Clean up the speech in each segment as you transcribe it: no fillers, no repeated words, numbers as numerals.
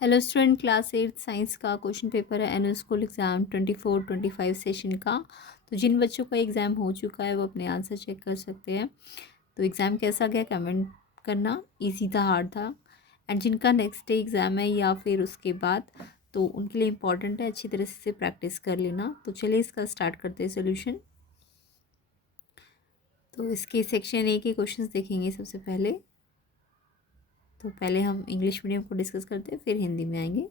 Hello student, class 8 science का question paper है annual school exam 24-25 session का। तो जिन बच्चों का एग्ज़ाम हो चुका है वो अपने आंसर चेक कर सकते हैं। तो एग्ज़ाम कैसा गया कमेंट करना, इजी था हार्ड था। एंड जिनका नेक्स्ट डे एग्ज़ाम है या फिर उसके बाद, तो उनके लिए इम्पॉर्टेंट है अच्छी तरह से प्रैक्टिस कर लेना। तो चलिए इसका स्टार्ट करते हैं सोल्यूशन। तो इसके सेक्शन ए के क्वेश्चंस देखेंगे सबसे पहले। तो पहले हम इंग्लिश मीडियम को डिस्कस करते हैं, फिर हिंदी में आएंगे।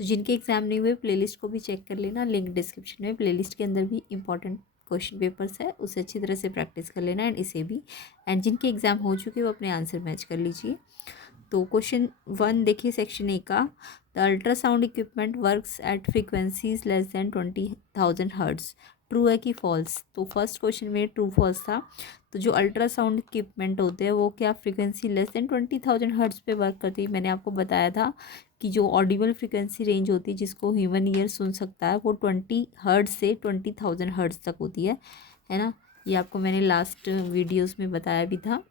तो जिनके एग्ज़ाम नहीं हुए प्लेलिस्ट को भी चेक कर लेना, लिंक डिस्क्रिप्शन में। प्लेलिस्ट के अंदर भी इंपॉर्टेंट क्वेश्चन पेपर्स है, उसे अच्छी तरह से प्रैक्टिस कर लेना एंड इसे भी। एंड जिनके एग्ज़ाम हो चुके वो अपने आंसर मैच कर लीजिए। तो क्वेश्चन 1 देखिए सेक्शन ए का। The ultrasound equipment works at frequencies less than 20,000 hertz. True है कि फॉल्स? तो फर्स्ट क्वेश्चन में ट्रू फॉल्स था। तो जो अल्ट्रासाउंड इक्विपमेंट होते हैं वो क्या फ्रीक्वेंसी लेस देन 20,000 हर्ट्ज पे वर्क करती है? मैंने आपको बताया था कि जो ऑडिबल फ्रीक्वेंसी रेंज होती है जिसको ह्यूमन ईयर सुन सकता है वो 20 हर्ट्ज से 20,000 हर्ट्ज तक होती है ना। ये आपको मैंने लास्ट वीडियोस में बताया भी था।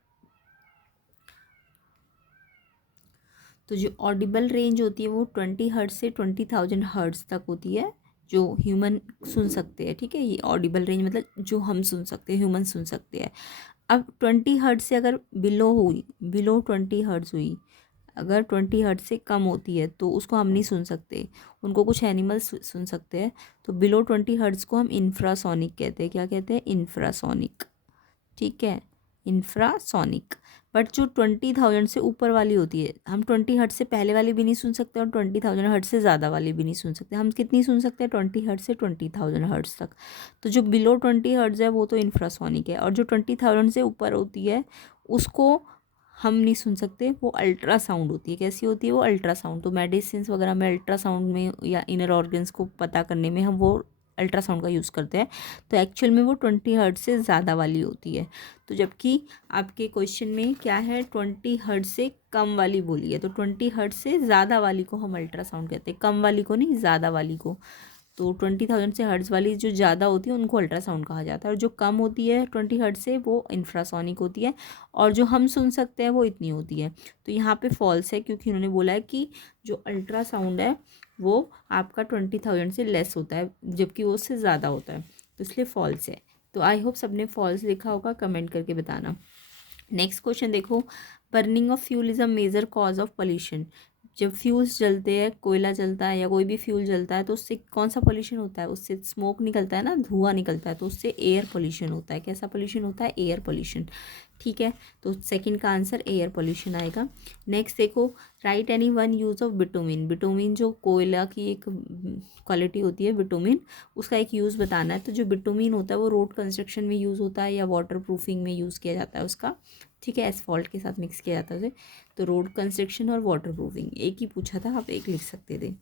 तो जो ऑडिबल रेंज होती है वो 20 हर्ट्ज से 20,000 हर्ट्ज तक होती है, जो ह्यूमन सुन सकते हैं। ठीक है, ये ऑडिबल रेंज मतलब जो हम सुन सकते हैं, ह्यूमन सुन सकते हैं। अब 20 हर्ट्ज से अगर बिलो 20 हर्ट्ज हुई, अगर 20 हर्ट्ज से कम होती है तो उसको हम नहीं सुन सकते। उनको कुछ एनिमल्स सुन सकते हैं। तो बिलो 20 हर्ट्ज को हम इंफ्रासोनिक कहते हैं। क्या कहते हैं? इंफ्रासोनिक। ठीक है, इंफ्रासोनिक। बट जो 20,000 से ऊपर वाली होती है, हम 20 हर्ट्ज से पहले वाली भी नहीं सुन सकते और 20,000 हर्ट्ज से ज़्यादा वाली भी नहीं सुन सकते। हम कितनी सुन सकते हैं? 20 हर्ट्ज से 20,000 हर्ट्ज तक। तो जो बिलो 20 हर्ट्ज है वो तो इंफ्रासोनिक है, और जो 20,000 से ऊपर होती है उसको हम नहीं सुन सकते, वो अल्ट्रासाउंड होती है। कैसी होती है वो? अल्ट्रासाउंड। तो मेडिसिन वगैरह में अल्ट्रासाउंड में या इनर ऑर्गन्स को पता करने में हम वो अल्ट्रासाउंड का यूज़ करते हैं। तो एक्चुअल में वो 20 हर्ट्ज से ज़्यादा वाली होती है। तो जबकि आपके क्वेश्चन में क्या है? 20 हर्ट्ज से कम वाली बोली है। तो 20 हर्ट्ज से ज़्यादा वाली को हम अल्ट्रासाउंड कहते हैं, कम वाली को नहीं, ज़्यादा वाली को। तो 20,000 से हर्ट्ज वाली जो ज़्यादा होती है उनको अल्ट्रासाउंड कहा जाता है, और जो कम होती है 20 हर्ट्ज से वो इंफ्रासोनिक होती है, और जो हम सुन सकते हैं वो इतनी होती है। तो यहाँ पे फॉल्स है, क्योंकि उन्होंने बोला है कि जो अल्ट्रासाउंड है वो आपका 20,000 से लेस होता है, जबकि वो उससे ज़्यादा होता है। तो इसलिए फॉल्स है। तो आई होप सबने फॉल्स लिखा होगा, कमेंट करके बताना। नेक्स्ट क्वेश्चन देखो। Burning of fuel is a major cause of pollution. जब फ्यूल्स जलते हैं, कोयला जलता है या कोई भी फ्यूल जलता है, तो उससे कौन सा पोल्यूशन होता है? उससे स्मोक निकलता है ना, धुआं निकलता है, तो उससे एयर पोल्यूशन होता है। कैसा पोल्यूशन होता है? Air pollution. ठीक है, तो सेकंड का आंसर एयर पोल्यूशन आएगा। नेक्स्ट देखो। Right any one use of bitumen. Bitumen जो कोयला की एक क्वालिटी होती है बिटुमिन, उसका एक यूज़ बताना है। तो जो बिटुमिन होता है वो रोड कंस्ट्रक्शन में यूज़ होता है या वाटर प्रूफिंग में यूज़ किया जाता है उसका। ठीक है, एसफॉल्ट के साथ मिक्स किया जाता है उसे। तो रोड कंस्ट्रक्शन और वाटर प्रूफिंग एक ही पूछा था, आप एक लिख सकते थे।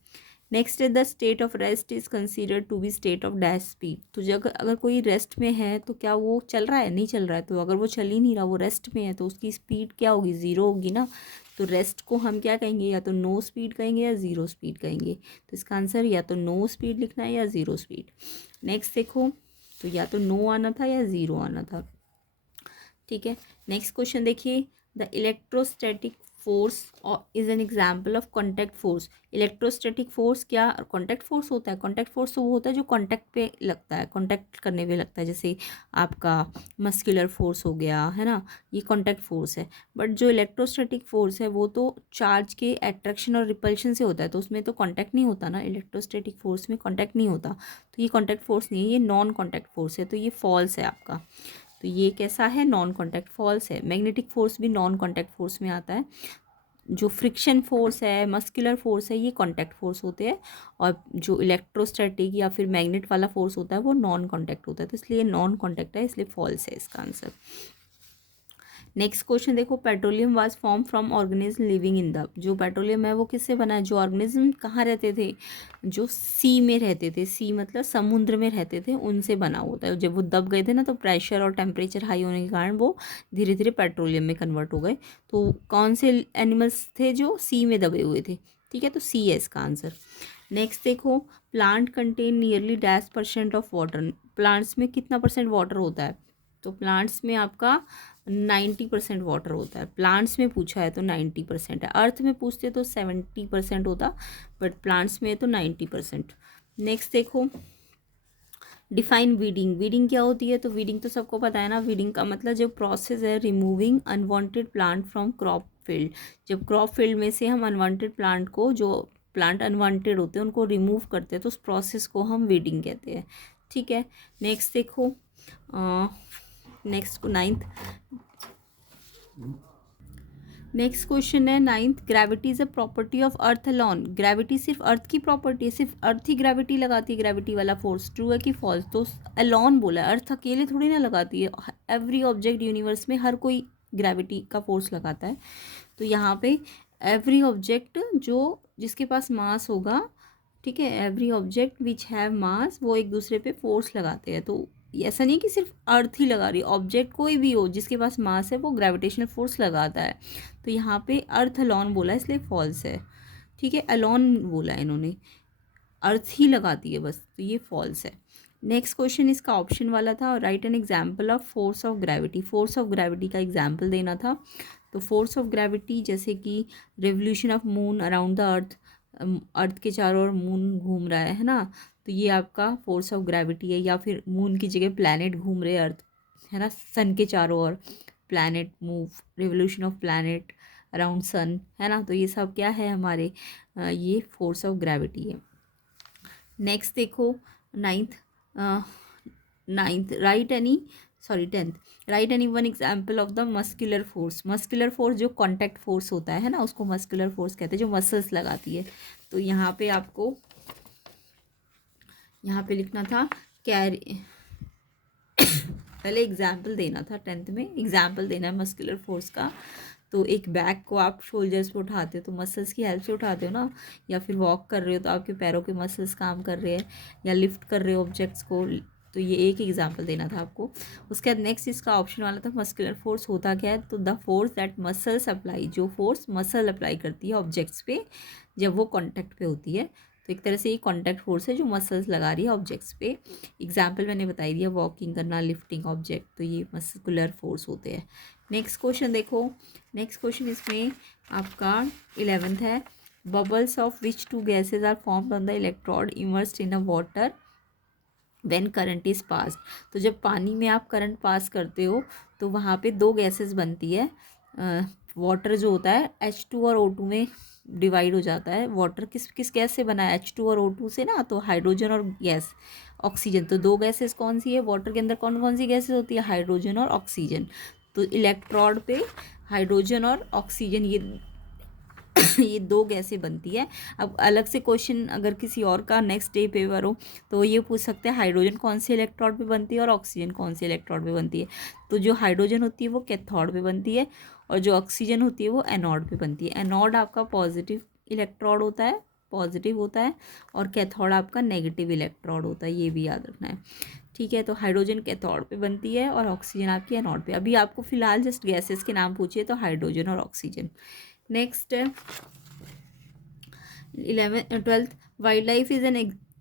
नेक्स्ट है the state of rest is considered to be state of dash speed. तो जब अगर कोई रेस्ट में है तो क्या वो चल रहा है? नहीं चल रहा है। तो अगर वो चल ही नहीं रहा, वो रेस्ट में है, तो उसकी स्पीड क्या होगी? ज़ीरो होगी ना। तो रेस्ट को हम क्या कहेंगे? या तो नो स्पीड कहेंगे या ज़ीरो स्पीड कहेंगे। तो इसका आंसर या तो नो स्पीड लिखना है या ज़ीरो स्पीड। नेक्स्ट देखो, तो या तो नो आना था या ज़ीरो आना था। ठीक है, नेक्स्ट क्वेश्चन देखिए। The electrostatic force is an example of contact force. Electrostatic force क्या कॉन्टैक्ट फोर्स होता है? कॉन्टैक्ट फोर्स तो वो होता है जो कॉन्टैक्ट पे लगता है, कॉन्टैक्ट करने पे लगता है, जैसे आपका मस्कुलर फोर्स हो गया, है ना, ये कॉन्टैक्ट फोर्स है। बट जो इलेक्ट्रोस्टैटिक फोर्स है वो तो चार्ज के अट्रैक्शन और रिपल्शन से होता है, तो उसमें तो कॉन्टैक्ट नहीं होता ना। इलेक्ट्रोस्टैटिक फोर्स में कॉन्टैक्ट नहीं होता, तो ये कॉन्टैक्ट फोर्स नहीं है, ये नॉन कॉन्टैक्ट फोर्स है। तो ये फॉल्स है आपका। तो ये कैसा है? नॉन कॉन्टैक्ट, फॉल्स है। मैग्नेटिक फोर्स भी नॉन कॉन्टैक्ट फोर्स में आता है। जो फ्रिक्शन फोर्स है, मस्कुलर फोर्स है, ये कॉन्टैक्ट फोर्स होते हैं, और जो इलेक्ट्रोस्टैटिक या फिर मैग्नेट वाला फोर्स होता है वो नॉन कॉन्टैक्ट होता है। तो इसलिए नॉन कॉन्टैक्ट है, इसलिए फॉल्स है इसका आंसर। नेक्स्ट क्वेश्चन देखो। Petroleum was form from organism living in the. जो पेट्रोलियम है वो किससे बना है? जो ऑर्गेनिज्म कहाँ रहते थे? जो सी में रहते थे। सी मतलब समुद्र में रहते थे, उनसे बना होता है। जब वो दब गए थे ना, तो प्रेशर और टेम्परेचर हाई होने के कारण वो धीरे धीरे पेट्रोलियम में कन्वर्ट हो गए। तो कौन से एनिमल्स थे जो सी में दबे हुए थे? ठीक है, तो सी है इसका आंसर। नेक्स्ट देखो। Plant contain nearly -% of water. Plants में कितना % वाटर होता है? तो प्लांट्स में आपका 90% वाटर होता है। प्लांट्स में पूछा है तो 90% है, अर्थ में पूछते तो 70% होता, बट प्लांट्स में तो 90%। नेक्स्ट देखो, डिफाइन वीडिंग। वीडिंग क्या होती है? तो वीडिंग तो सबको पता है ना। वीडिंग का मतलब जो प्रोसेस है removing unwanted plant from crop field. जब क्रॉप फील्ड में से हम अनवांटेड प्लांट को, जो प्लांट अनवांटेड होते हैं उनको रिमूव करते हैं, तो उस प्रोसेस को हम वीडिंग कहते हैं। ठीक है, नेक्स्ट देखो, नेक्स्ट 9th, नेक्स्ट क्वेश्चन है 9th, gravity is a property of earth alone. Gravity सिर्फ अर्थ की प्रॉपर्टी है, सिर्फ अर्थ ही ग्रेविटी लगाती है, ग्रेविटी वाला फोर्स। ट्रू है कि फॉल्स? तो अलोन बोला है, अर्थ अकेले थोड़ी ना लगाती है। एवरी ऑब्जेक्ट यूनिवर्स में हर कोई ग्रेविटी का फोर्स लगाता है। तो यहाँ पे एवरी ऑब्जेक्ट जो जिसके पास मास होगा, ठीक है, एवरी ऑब्जेक्ट विच हैव मास, वो एक दूसरे पे फोर्स लगाते हैं। तो ऐसा नहीं कि सिर्फ अर्थ ही लगा रही है, ऑब्जेक्ट कोई भी हो जिसके पास मास है वो ग्रेविटेशनल फोर्स लगाता है। तो यहाँ पे अर्थ अलोन बोला है, इसलिए फॉल्स है। ठीक है, अलोन बोला है इन्होंने, अर्थ ही लगाती है बस, तो ये फॉल्स है। नेक्स्ट क्वेश्चन इसका ऑप्शन वाला था, right an example of force of gravity. Force of gravity का एग्जाम्पल देना था। तो फोर्स ऑफ ग्रेविटी जैसे कि revolution of moon around the earth, earth के चारों ओर मून घूम रहा है ना, तो ये आपका फोर्स ऑफ ग्रेविटी है। या फिर मून की जगह प्लैनेट घूम रहे अर्थ, है ना, सन के चारों ओर planet move, revolution of planet around sun, है ना, तो ये सब क्या है हमारे, ये फोर्स ऑफ ग्रेविटी है। नेक्स्ट देखो 9th, 10th, right any one example of the muscular force. Muscular force जो कॉन्टैक्ट फोर्स होता है ना, उसको मस्कुलर फोर्स कहते हैं, जो मसल्स लगाती है। तो यहाँ पे आपको यहाँ पे लिखना था कैरी पहले एग्जाम्पल देना था, 10th में एग्जाम्पल देना है मस्कुलर फोर्स का। तो एक बैग को आप शोल्डर्स पे उठाते हो तो मसल्स की हेल्प से उठाते हो ना, या फिर वॉक कर रहे हो तो आपके पैरों के मसल्स काम कर रहे हैं, या लिफ्ट कर रहे हो ऑब्जेक्ट्स को। तो ये एक एग्जाम्पल देना था आपको। उसके बाद नेक्स्ट इसका ऑप्शन वाला था मस्कुलर फोर्स होता क्या है? तो the force that muscles apply, जो फोर्स मसल अप्लाई करती है ऑब्जेक्ट्स पे जब वो कॉन्टैक्ट पे होती है। तो एक तरह से ये कॉन्टैक्ट फोर्स है जो मसल्स लगा रही है ऑब्जेक्ट्स पे। एग्जाम्पल मैंने बताई दिया, वॉकिंग करना, लिफ्टिंग ऑब्जेक्ट, तो ये मस्कुलर फोर्स होते हैं। नेक्स्ट क्वेश्चन देखो, नेक्स्ट क्वेश्चन इसमें आपका 11th है, bubbles of which two gases are formed on the electrode immersed in a water when current is pass. तो जब पानी में आप करंट पास करते हो तो वहाँ पे दो गैसेस बनती है। वाटर जो होता है H2 और O2 में डिवाइड हो जाता है। वाटर किस किस गैस से बना है? H2 और O2 से ना, तो हाइड्रोजन और गैस ऑक्सीजन। तो दो गैसेस कौन सी है? वाटर के अंदर कौन कौन सी गैसेस होती है? हाइड्रोजन और ऑक्सीजन। तो इलेक्ट्रोड पे हाइड्रोजन और ऑक्सीजन, ये दो गैसें बनती है। अब अलग से क्वेश्चन अगर किसी और का नेक्स्ट डे पेपर हो तो ये पूछ सकते हैं हाइड्रोजन कौन से इलेक्ट्रोड पे बनती है और ऑक्सीजन कौन से इलेक्ट्रोड पे बनती है। तो जो हाइड्रोजन होती है वो कैथोड पे बनती है, और जो ऑक्सीजन होती है वो एनोड पे बनती है। एनोड आपका पॉजिटिव इलेक्ट्रोड होता है, पॉजिटिव होता है, और कैथोड आपका नेगेटिव इलेक्ट्रोड होता है, ये भी याद रखना है। ठीक है, तो हाइड्रोजन कैथोड पे बनती है और ऑक्सीजन आपकी एनोड पे। अभी आपको फिलहाल जस्ट गैसेस के नाम पूछिए, तो हाइड्रोजन और oxygen. Next 12th, wild life is an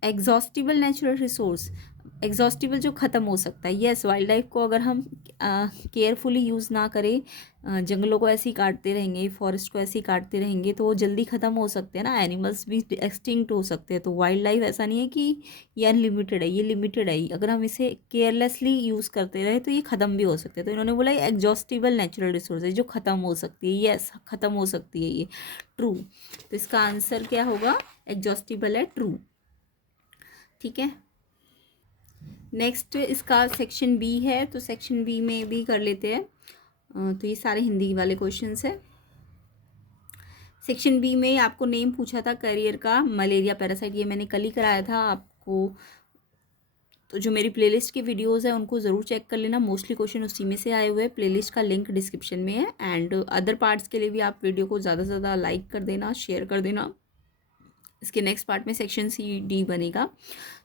exhaustible natural resource. Exhaustible जो ख़त्म हो सकता है, यस। वाइल्ड लाइफ को अगर हम केयरफुली यूज़ ना करें, जंगलों को ऐसे ही काटते रहेंगे, फॉरेस्ट को ऐसे ही काटते रहेंगे, तो वो जल्दी ख़त्म हो सकते हैं ना, एनिमल्स भी एक्सटिंक्ट हो सकते हैं। तो वाइल्ड लाइफ ऐसा नहीं है कि ये अनलिमिटेड है, ये लिमिटेड है। अगर हम इसे केयरलेसली यूज़ करते रहे तो ये ख़त्म भी हो सकते हैं। तो इन्होंने बोला एग्जॉस्टिबल नेचुरल रिसोर्स है, जो ख़त्म हो सकती है। यस, ख़त्म हो सकती है ये, ट्रू। तो इसका आंसर क्या होगा? एग्जॉस्टिबल है, ट्रू। ठीक है, नेक्स्ट इसका सेक्शन बी है, तो सेक्शन बी में भी कर लेते हैं। तो ये सारे हिंदी वाले क्वेश्चंस है। सेक्शन बी में आपको नेम पूछा था करियर का, मलेरिया पैरासाइट, ये मैंने कल ही कराया था आपको। तो जो मेरी प्लेलिस्ट की वीडियोस है उनको ज़रूर चेक कर लेना, मोस्टली क्वेश्चन उसी में से आए हुए हैं। प्लेलिस्ट का लिंक डिस्क्रिप्शन में है। एंड अदर पार्ट्स के लिए भी आप वीडियो को ज़्यादा से ज़्यादा लाइक कर देना, शेयर कर देना। इसके नेक्स्ट पार्ट में सेक्शन सी डी बनेगा,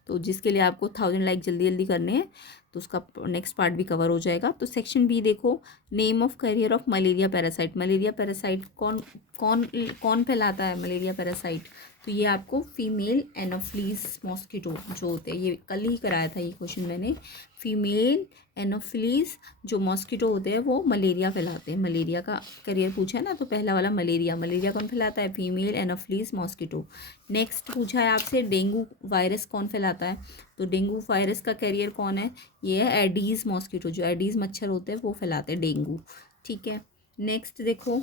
तो जिसके लिए आपको 1000 लाइक जल्दी जल्दी करने हैं। तो उसका नेक्स्ट पार्ट भी कवर हो जाएगा। तो सेक्शन बी देखो, name of carrier of malaria parasite. Malaria parasite कौन कौन कौन फैलाता है मलेरिया पैरासाइट? तो ये आपको फीमेल एनोफिलीज मॉस्किटो जो होते हैं, ये कल ही कराया था ये क्वेश्चन मैंने। फीमेल एनोफिलीज जो मॉस्किटो होते हैं वो मलेरिया फैलाते हैं। मलेरिया का करियर पूछा है ना, तो पहला वाला मलेरिया, मलेरिया कौन फैलाता है? Female anopheles mosquito. नेक्स्ट पूछा है आपसे डेंगू वायरस कौन फैलाता है? तो डेंगू वायरस का कैरियर कौन है? ये है एडीज मॉस्किटो, जो एडीज मच्छर होते हैं वो फैलाते हैं डेंगू। ठीक है, नेक्स्ट देखो,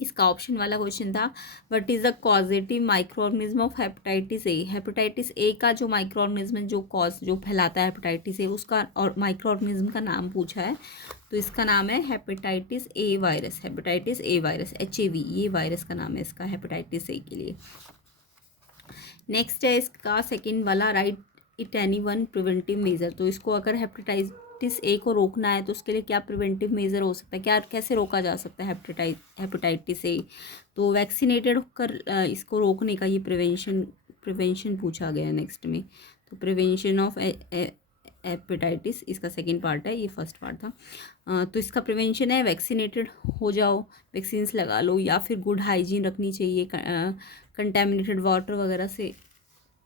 इसका ऑप्शन वाला क्वेश्चन था, what is the causative micro organism of hepatitis A. Hepatitis A का जो माइक्रो ऑर्गेनिज्म जो फैलाता है हेपेटाइटिस ए, उसका और माइक्रो ऑर्गेनिज्म का नाम पूछा है। तो इसका नाम है hepatitis A virus. Hepatitis A virus HAV, ये वायरस का नाम है इसका, हेपेटाइटिस ए के लिए। नेक्स्ट है इसका सेकेंड वाला, right it any one preventive measure. तो इसको अगर हेपेटाइटिस ए को रोकना है तो उसके लिए क्या प्रिवेंटिव मेजर हो सकता है, क्या कैसे रोका जा सकता है हेपेटाइटिस ए? तो वैक्सीनेटेड होकर इसको रोकने का ये प्रिवेंशन पूछा गया है नेक्स्ट में। तो प्रिवेंशन ऑफ हेपेटाइटिस इसका सेकेंड पार्ट है, ये फर्स्ट पार्ट था। तो इसका प्रिवेंशन है वैक्सीनेटेड हो जाओ, वैक्सीन्स लगा लो, या फिर गुड हाइजीन रखनी चाहिए, कंटेमिनेटेड वाटर वगैरह से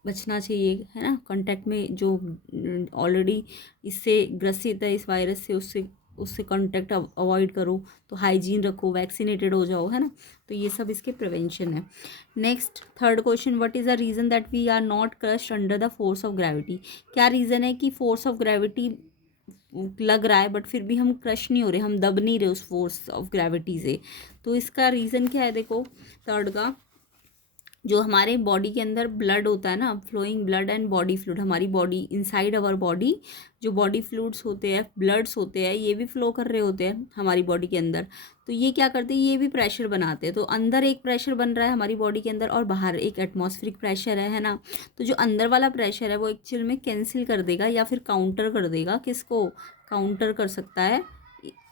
बचना चाहिए, है ना। कांटेक्ट में जो ऑलरेडी इससे ग्रसित है इस वायरस से, उससे कांटेक्ट अवॉइड करो। तो हाइजीन रखो, वैक्सीनेटेड हो जाओ, है ना। तो ये सब इसके प्रिवेंशन है। Next third question, what is the reason that we are not crushed under the force of gravity. क्या रीज़न है कि फोर्स ऑफ ग्रेविटी लग रहा है बट फिर भी हम क्रश नहीं हो रहे, हम दब नहीं रहे उस फोर्स ऑफ ग्रेविटी से? तो इसका रीज़न क्या है? देखो थर्ड का, जो हमारे बॉडी के अंदर ब्लड होता है ना, flowing blood and body fluid, हमारी बॉडी इनसाइड आवर बॉडी जो बॉडी फ्लूइड्स होते हैं, ब्लड्स होते हैं, ये भी फ्लो कर रहे होते हैं हमारी बॉडी के अंदर। तो ये क्या करते हैं? ये भी प्रेशर बनाते हैं। तो अंदर एक प्रेशर बन रहा है हमारी बॉडी के अंदर और बाहर एक एटमॉस्फेरिक प्रेशर है ना। तो जो अंदर वाला प्रेशर है वो एक्चुअल में कैंसिल कर देगा या फिर काउंटर कर देगा। किसको काउंटर कर सकता है?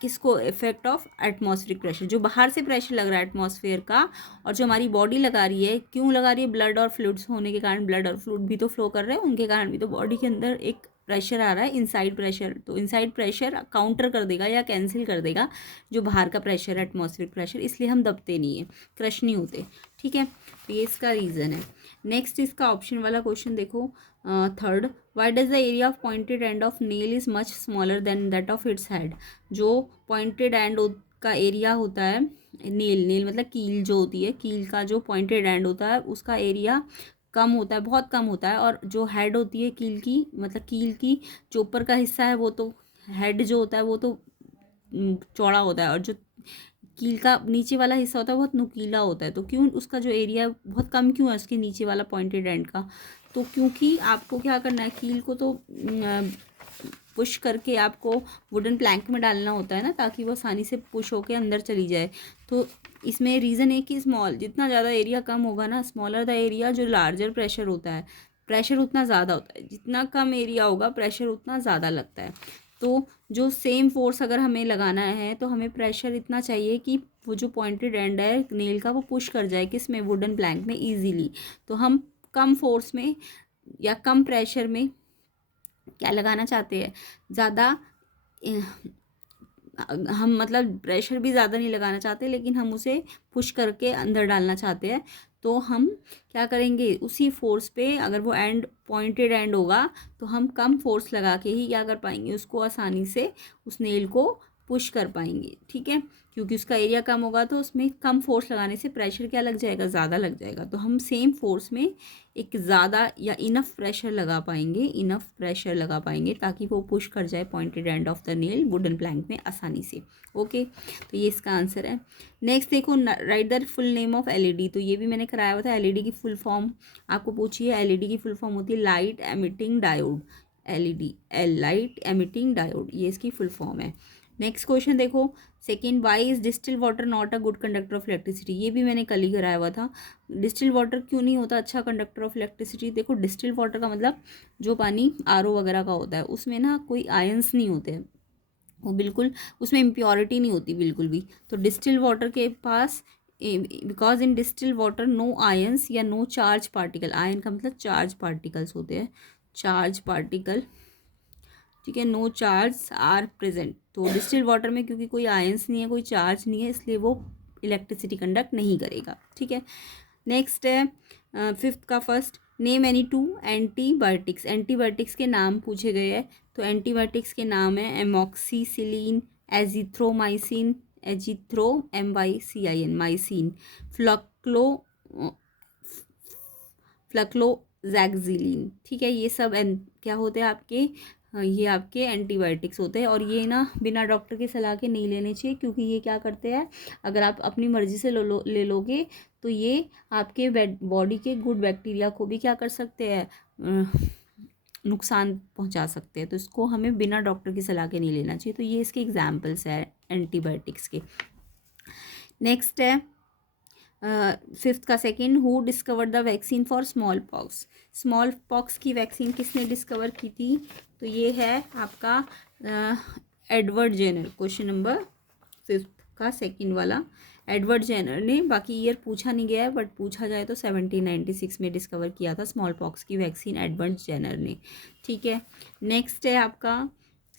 किसको? इफेक्ट ऑफ एटमॉस्फेरिक प्रेशर, जो बाहर से प्रेशर लग रहा है एटमॉस्फेयर का और जो हमारी बॉडी लगा रही है। क्यों लगा रही है? ब्लड और फ्लूइड्स होने के कारण, ब्लड और फ्लूइड भी तो फ्लो कर रहे हैं, उनके कारण भी तो बॉडी के अंदर एक प्रेशर आ रहा है, इनसाइड प्रेशर। तो इनसाइड प्रेशर काउंटर कर देगा या कैंसिल कर देगा जो बाहर का प्रेशर है, एटमॉस्फेरिक प्रेशर, इसलिए हम दबते नहीं है, क्रश नहीं होते। ठीक है, तो ये इसका रीज़न है। नेक्स्ट इसका ऑप्शन वाला क्वेश्चन देखो, third, why does the area of pointed end of nail is much smaller than that of its head. जो पॉइंटेड एंड का एरिया होता है, नेल मतलब कील जो होती है, कील का जो पॉइंटेड एंड होता है उसका एरिया कम होता है, बहुत कम होता है। और जो हेड होती है कील की, मतलब कील की जो ऊपर का हिस्सा है वो तो, हेड जो होता है वो तो चौड़ा होता है, और जो कील का नीचे वाला हिस्सा होता है बहुत नुकीला होता है। तो क्यों उसका जो एरिया बहुत कम क्यों है उसके नीचे वाला पॉइंटेड एंड का? तो क्योंकि आपको क्या करना है, कील को तो पुश करके आपको वुडन प्लैंक में डालना होता है ना, ताकि वो आसानी से पुश होके अंदर चली जाए। तो इसमें रीज़न है कि स्मॉल, जितना ज़्यादा एरिया कम होगा ना, स्मॉलर द एरिया, जो लार्जर प्रेशर होता है, प्रेशर उतना ज़्यादा होता है। जितना कम एरिया होगा प्रेशर उतना ज़्यादा लगता है। तो जो सेम फोर्स अगर हमें लगाना है तो हमें प्रेशर इतना चाहिए कि वो जो पॉइंटेड एंड है नेल का वो पुश कर जाए किस में, वुडन प्लैंक में ईजीली। तो हम कम फोर्स में या कम प्रेशर में क्या लगाना चाहते हैं, ज़्यादा हम मतलब प्रेशर भी ज़्यादा नहीं लगाना चाहते, लेकिन हम उसे पुश करके अंदर डालना चाहते हैं। तो हम क्या करेंगे, उसी फोर्स पे, अगर वो एंड पॉइंटेड एंड होगा तो हम कम फोर्स लगा के ही क्या कर पाएंगे, उसको आसानी से उस नेल को पुश कर पाएंगे। ठीक है, क्योंकि उसका एरिया कम होगा तो उसमें कम फोर्स लगाने से प्रेशर क्या लग जाएगा, ज़्यादा लग जाएगा। तो हम सेम फोर्स में एक ज़्यादा या इनफ प्रेशर लगा पाएंगे, ताकि वो पुश कर जाए pointed end of the nail wooden plank में आसानी से। ओके, तो ये इसका आंसर है। नेक्स्ट देखो, right the full name of LED। तो ये भी मैंने कराया हुआ था। LED की फुल फॉर्म आपको पूछी है। LED की फुल फॉर्म होती है light emitting diode, LED, light emitting diode, ये इसकी फुल फॉर्म है। नेक्स्ट क्वेश्चन देखो, second, why is distil water not a good conductor of electricity. ये भी मैंने कल ही कराया हुआ था। डिस्टिल वाटर क्यों नहीं होता अच्छा कंडक्टर ऑफ इलेक्ट्रिसिटी? देखो, डिस्टिल वाटर का मतलब जो पानी RO वगैरह का होता है उसमें ना कोई आयंस नहीं होते हैं, वो बिल्कुल उसमें इम्प्योरिटी नहीं होती बिल्कुल भी। तो डिस्टिल वाटर के पास, because in distil water no ions या नो चार्ज पार्टिकल, आयन का मतलब चार्ज पार्टिकल्स होते हैं, चार्ज पार्टिकल। ठीक है, नो चार्ज आर प्रेजेंट। तो डिस्टिल वाटर में क्योंकि कोई आयंस नहीं है, कोई चार्ज नहीं है, इसलिए वो इलेक्ट्रिसिटी कंडक्ट नहीं करेगा। ठीक है, नेक्स्ट है फिफ्थ का first, name any two antibiotics. Antibiotics के नाम पूछे गए हैं। तो एंटीबायोटिक्स के नाम है एमॉक्सीसिलिन, एजिथ्रोमाइसिन, MYCIN माइसिन, फ्लक्लो फ्लक्लोजैक्सिलिन। ठीक है, ये सब क्या होते हैं आपके, ये आपके एंटीबायोटिक्स होते हैं। और ये ना बिना डॉक्टर की सलाह के नहीं लेने चाहिए, क्योंकि ये क्या करते हैं, अगर आप अपनी मर्ज़ी से ले लोगे तो ये आपके बॉडी के गुड बैक्टीरिया को भी क्या कर सकते हैं, नुकसान पहुंचा सकते हैं। तो इसको हमें बिना डॉक्टर की सलाह के नहीं लेना चाहिए। तो ये इसके एग्जाम्पल्स है एंटीबायोटिक्स के। नेक्स्ट है फिफ्थ का second, who discover the vaccine for smallpox. Smallpox की वैक्सीन किसने डिस्कवर की थी? तो ये है आपका Edward Jenner. Question number fifth का सेकेंड वाला एडवर्ड जेनर ने, बाकी ईयर पूछा नहीं गया है, बट पूछा जाए तो 1796 में डिस्कवर किया था स्मॉल पॉक्स की वैक्सीन एडवर्ड जेनर ने। ठीक है, नेक्स्ट है आपका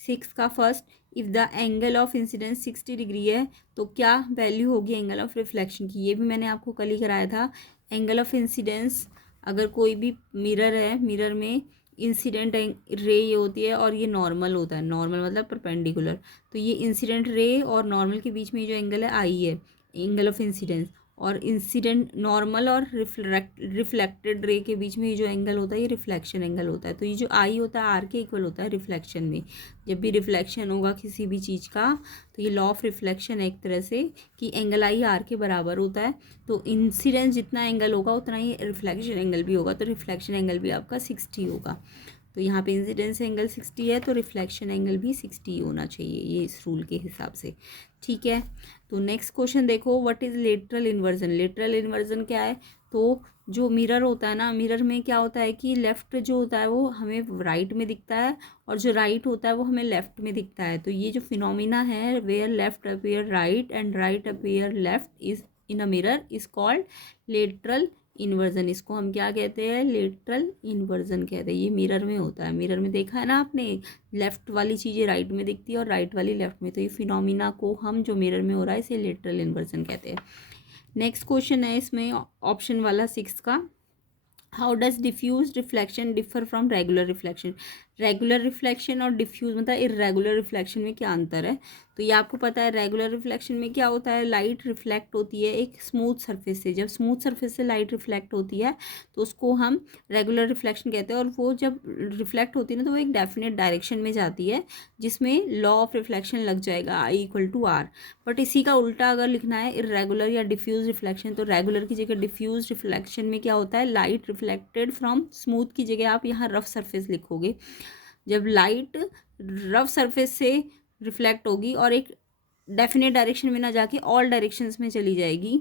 सिक्स का first, if the angle of incidence 60 degree है तो क्या वैल्यू होगी एंगल ऑफ रिफ्लेक्शन की। ये भी मैंने आपको कल ही कराया था। एंगल ऑफ इंसिडेंस, अगर कोई भी मिरर है, मिरर में इंसिडेंट रे ये होती है और ये नॉर्मल होता है, नॉर्मल मतलब परपेंडिकुलर। तो ये इंसिडेंट रे और नॉर्मल के बीच में जो एंगल है आई है, एंगल ऑफ इंसिडेंस। और इंसिडेंट नॉर्मल और रिफ्लेक्टेड रे के बीच में ये जो एंगल होता है ये रिफ्लेक्शन एंगल होता है। तो ये जो आई होता है आर के इक्वल होता है रिफ्लेक्शन में। जब भी रिफ्लेक्शन होगा किसी भी चीज़ का तो ये लॉ ऑफ रिफ्लेक्शन है एक तरह से, कि एंगल आई आर के बराबर होता है। तो इंसिडेंस जितना एंगल होगा उतना ही रिफ्लेक्शन एंगल भी होगा। तो रिफ्लेक्शन एंगल भी आपका 60 होगा। तो यहाँ पे इंसिडेंस एंगल 60 है तो रिफ्लेक्शन एंगल भी 60 होना चाहिए, ये इस रूल के हिसाब से। ठीक है, तो नेक्स्ट क्वेश्चन देखो, what is lateral inversion. Lateral inversion क्या है? तो जो मिरर होता है ना, मिरर में क्या होता है कि लेफ़्ट जो होता है वो हमें राइट में दिखता है और जो राइट होता है वो हमें लेफ़्ट में दिखता है। तो ये जो फिनोमिना है, where left appear right and right appear left is in a mirror is called lateral inversion. इसको हम क्या कहते हैं? लेटरल इन्वर्जन कहते हैं। ये मिरर में होता है। मिरर में देखा है ना आपने, लेफ़्ट वाली चीज़ें राइट में दिखती है और राइट वाली लेफ़्ट में। तो ये फिनोमिना को हम जो मिरर में हो रहा है इसे लेटरल इन्वर्जन कहते हैं। नेक्स्ट क्वेश्चन है इसमें ऑप्शन वाला सिक्स का, how does diffuse reflection differ from regular reflection. Regular reflection और डिफ्यूज मतलब इरेगुलर रिफ्लेक्शन में क्या अंतर है? तो ये आपको पता है, रेगुलर रिफ्लेक्शन में क्या होता है, लाइट रिफ्लेक्ट होती है एक स्मूथ सरफेस से। जब स्मूथ सरफेस से लाइट रिफ्लेक्ट होती है तो उसको हम रेगुलर रिफ्लेक्शन कहते हैं। और वो जब रिफ्लेक्ट होती है ना तो वो एक डेफिनेट डायरेक्शन में जाती है, जिसमें लॉ ऑफ रिफ्लेक्शन लग जाएगा I=R। बट इसी का उल्टा अगर लिखना है इरेगुलर या डिफ्यूज रिफ्लेक्शन, तो रेगुलर की जगह डिफ्यूज रिफ्लेक्शन में क्या होता है, लाइट रिफ्लेक्टेड फ्रॉम स्मूथ की जगह आप यहाँ रफ सरफेस लिखोगे। जब लाइट रफ सरफेस से रिफ्लेक्ट होगी और एक डेफिनेट डायरेक्शन में ना जाके ऑल डायरेक्शंस में चली जाएगी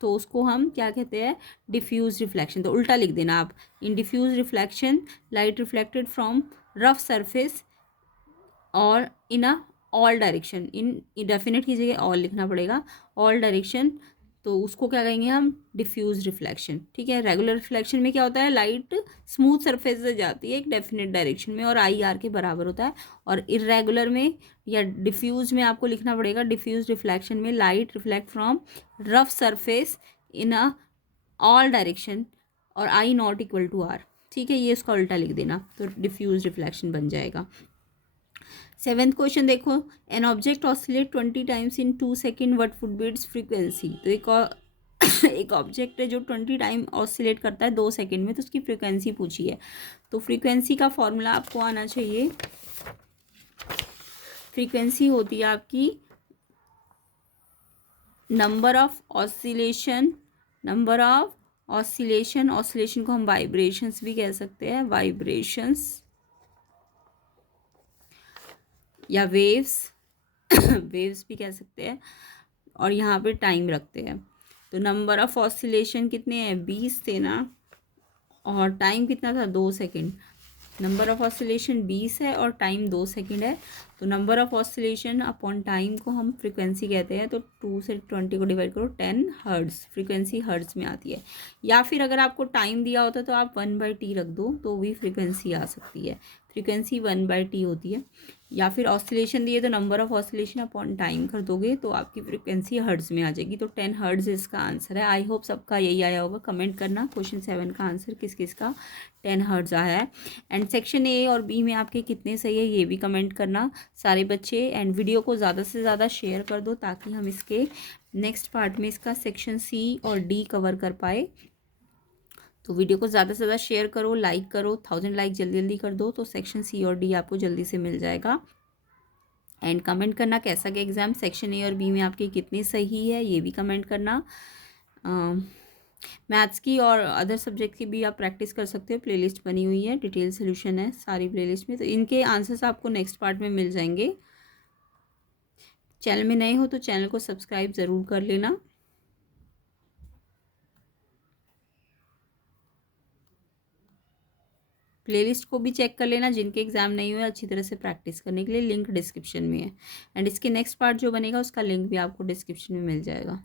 तो उसको हम क्या कहते हैं, डिफ्यूज रिफ्लेक्शन। तो उल्टा लिख देना आप, in diffuse reflection light reflected from rough surface और in a all direction. In definite की जगह ऑल लिखना पड़ेगा, ऑल डायरेक्शन। तो उसको क्या कहेंगे हम, डिफ्यूज रिफ्लेक्शन। ठीक है, रेगुलर रिफ्लेक्शन में क्या होता है, लाइट स्मूथ सरफेस से जाती है एक डेफिनेट डायरेक्शन में और IR के बराबर होता है। और इरेगुलर में या डिफ्यूज में आपको लिखना पड़ेगा, डिफ्यूज रिफ्लेक्शन में light reflect from rough surface in a all direction और I=R। ठीक है, ये इसका उल्टा लिख देना तो डिफ्यूज रिफ्लेक्शन बन जाएगा। सेवेंथ क्वेश्चन देखो, an object oscillate 20 times in 2 second, what would be it's frequency. तो एक ऑब्जेक्ट है जो 20 टाइम ऑसिलेट करता है 2 सेकेंड में, तो उसकी फ्रीक्वेंसी पूछी है। तो फ्रीक्वेंसी का फॉर्मूला आपको आना चाहिए। फ्रीक्वेंसी होती है आपकी number of oscillation, number of oscillation, oscillation को हम वाइब्रेशंस भी कह सकते हैं, वाइब्रेशंस या वेव्स वेव्स भी कह सकते हैं। और यहाँ पे टाइम रखते हैं। तो नंबर ऑफ ऑसिलेशन कितने हैं, 20 थे ना, और टाइम कितना था, 2 सेकेंड। नंबर ऑफ ऑसिलेशन 20 है और टाइम 2 सेकेंड है। तो number of oscillation upon time को हम फ्रीक्वेंसी कहते हैं। तो 2 से 20 को डिवाइड करो, 10 हर्ट्ज़, फ्रीक्वेंसी हर्ट्ज़ में आती है। या फिर अगर आपको टाइम दिया होता तो आप 1/T रख दो तो भी फ्रीक्वेंसी आ सकती है। फ्रीक्वेंसी 1/t होती है, या फिर ऑसिलेशन दिए तो number of oscillation upon time कर दोगे तो आपकी फ्रीक्वेंसी हर्ट्ज़ में आ जाएगी। तो 10 हर्ट्ज़ इसका आंसर है। आई होप सबका यही आया होगा। कमेंट करना क्वेश्चन 7 का आंसर किस किस का 10 हर्ट्ज़ आया है। एंड सेक्शन ए और बी में आपके कितने सही है ये भी कमेंट करना सारे बच्चे। एंड वीडियो को ज़्यादा से ज़्यादा शेयर कर दो ताकि हम इसके नेक्स्ट पार्ट में इसका सेक्शन सी और डी कवर कर पाए। तो वीडियो को ज़्यादा से ज़्यादा शेयर करो, लाइक करो, 1000 लाइक जल्दी जल्दी कर दो तो सेक्शन सी और डी आपको जल्दी से मिल जाएगा। एंड कमेंट करना कैसा गया एग्ज़ाम, सेक्शन ए और बी में आपके कितने सही है ये भी कमेंट करना। मैथ्स की और अदर सब्जेक्ट की भी आप प्रैक्टिस कर सकते हो, प्लेलिस्ट बनी हुई है, डिटेल सोल्यूशन है सारी प्लेलिस्ट में, तो इनके आंसर्स आपको नेक्स्ट पार्ट में मिल जाएंगे। चैनल में नए हो तो चैनल को सब्सक्राइब ज़रूर कर लेना। प्लेलिस्ट को भी चेक कर लेना जिनके एग्ज़ाम नहीं हुए, अच्छी तरह से प्रैक्टिस करने के लिए लिंक डिस्क्रिप्शन में है। एंड इसके नेक्स्ट पार्ट जो बनेगा उसका लिंक भी आपको डिस्क्रिप्शन में मिल जाएगा।